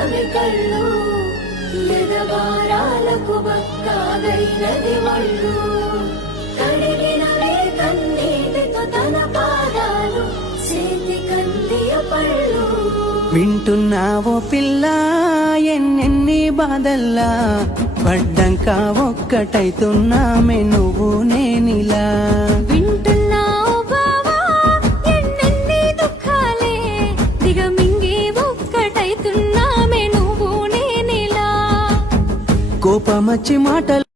రవి కళ్ళు ఎదవారాలకు బక్కాగైనది ఒళ్ళు కడిగినవే కన్నీటితో తన పాదాలు చేతి కందియ పళ్ళు వింటున్నావో పిల్ల ఎన్నెన్ని బాధల్లా పడ్డంక ఒక్కటైతున్నామే నువ్వు నేనిలా వింటున్నావు బావా ఎన్నెన్ని దుఃఖాలే దిగమింగి ఒక్కటైతున్నామే నువ్వు నేనిలా కోపమచ్చి మాటలు